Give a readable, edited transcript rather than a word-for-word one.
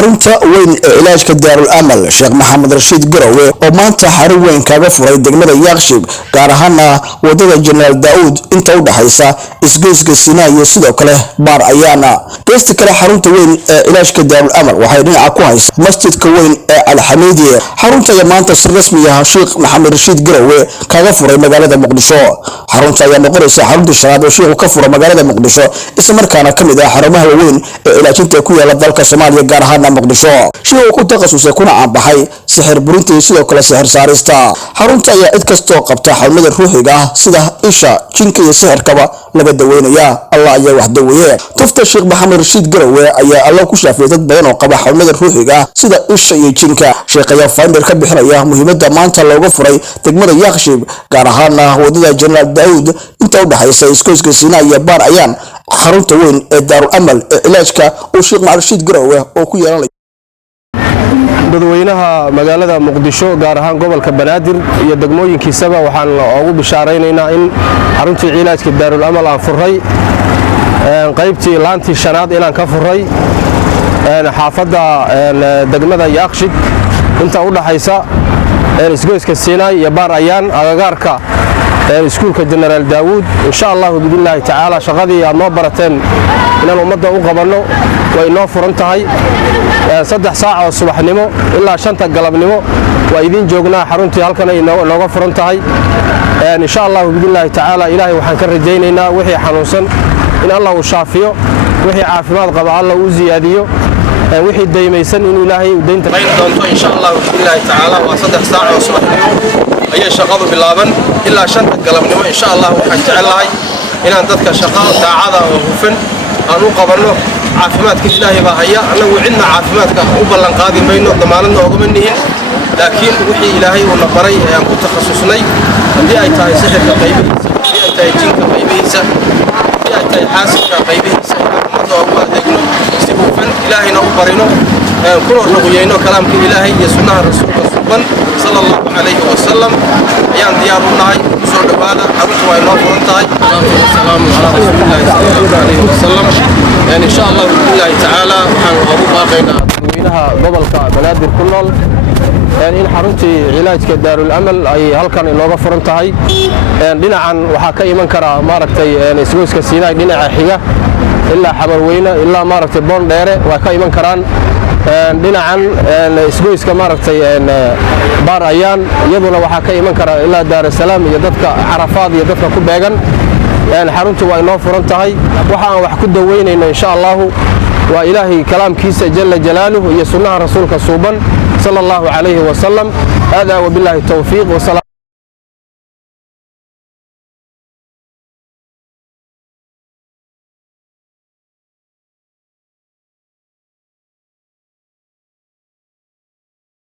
xarunta weyn ee ilaajka Daarul Amal Sheekh Maxamed Rashiid Garowe oo maanta xarun weyn kaga furay degmada Yaaqshib gaar ahaan wadada General Daawud inta u dhaxaysa isgoyska Sinaa iyo sidoo kale Baar Ayaana geesta kale xarunta weyn ee ilaajka Daarul Amal waxay dhinaca ku haysaa masjidka weyn ee Al-Xamidiye xarunta maanta si rasmi ah Sheekh Maxamed Rashiid Garowe kaga furay magaalada Muqdisho xarunta ayaa noqonaysa xarunta shaqada oo Sheekhu ka furay magaalada Muqdisho isla markaana kamid ah xarumaha weyn ee ilaajinta ku yaala dalka Soomaaliya gaar ahaan Muqdisho Sheekhu ku takhasusay kuna aanbaxay sixir burinta iyo sidoo kale sixir saarista xarunta ayaa cid kastoo qabta xalmada ruuxiga ah sida isha jinka iyo sixirkaba laga daweynaya Allah ayaa wax daweeye tufta Sheekh Maxamed Rashiid Garowe ayaa Allah ku shaafiyay dad badan oo qaba xalmada ruuxiga ah sida isha iyo jinka Sheekh ayaa faa'iido ka bixinaya muhiimada maanta looga furay degmada Yaaqshib gaar ahaan wadada General Daawud inta u dhaxaysa isgoyska Sinaa iyo Baar Ayaan xarunta weyn ee Daarul Amal ee ilaajka oo Sheekh Maxamed Rashiid Garowe oo ku yeelanay dadweynaha magaalada Muqdisho gaar ahaan gobolka Banaadir iyo degmooyinkiisaba waxaan ugu bishaaraynaynaa in xaruntii ilaajka Daarul Amal aan furay qaybtii laantii shanaad inaan ka furay xaafadda degmada Yaaqshib inta u dhaxaysa isgoyska Sinaa iyo Baar Ayaan agagaarka iskuulka General Daawud insha Allah billahi ta'ala shaqadii aad noo barateen inaan ummadda u qabanno way noo furan tahay 3 saac oo subaxnimo ilaa 5 galabnimo waa idin joognaa xaruntii halkan ay nooga furan tahay insha Allah billahi ta'ala ilaahay waxaan ka rajaynaynaa wixii xanuunsan in Allah uu shaafiyo wixii caafimaad qaba Allah uu ziyaadiyo wixii daymaysan in ilaahay uu deynta bayn doonto insha Allah billahi ta'ala waa 3 saac oo subaxnimo ayay shaqadu bilaaban ilaa 5 galabnimo insha Allah waxaan jecelahay inaan dadka shaqada daacada oo hufan aan u qabanno caafimaadka ilaahay baa haya anagu cidna caafimaadka u ballan qaadi mayno damaaladna ogama nihin laakiin wixii ilaahay uu nabaray ayaan ku takhasusnay hadii ay tahay sixirka qaybihiisa hadii ay tahay jinka qaybihiisa hadii ay tahay xaasidka qaybihiisa ummadda ugu adeegno si hufan ilaahayna u barino kuna ruqyayno kalaamka ilaahay iyo sunnaha rasuulka suban sallallahu alayhi wa sallam ayaan diyaar u nahay soo dhawaada xaruntu way noo furan tahay salaamu ala rasuulillahi sallallahu alayhi wa sallam إن شاء الله بالله تعالى وحنقوم باقينا dadweynaha gobolka Banaadir ku nool in xaruntii ilaajka Daarul Amal ay halkan inooga furan tahay dhinacan waxa ka iman kara maaragtay isgoyska Sinaa dhinaca xiga ilaa Xamarweyne ilaa maaragtay Boondheere waa ka iman karaan dhinacan isgoyska maaragtay Baar Ayaan iyaduna waxa ka iman kara ilaa Daar Salaam iyo dadka Carafaad iyo dadka ku beegan xaruntu waa inoo furan tahay waxa aan wax ku daweynayno insha Allah waa ilaahi kalaamkiisa jalla jalaaluhu iyo sunnaha rasuulka suuban sallallahu alayhi wa sallam hada wa billahi tawfiiq wa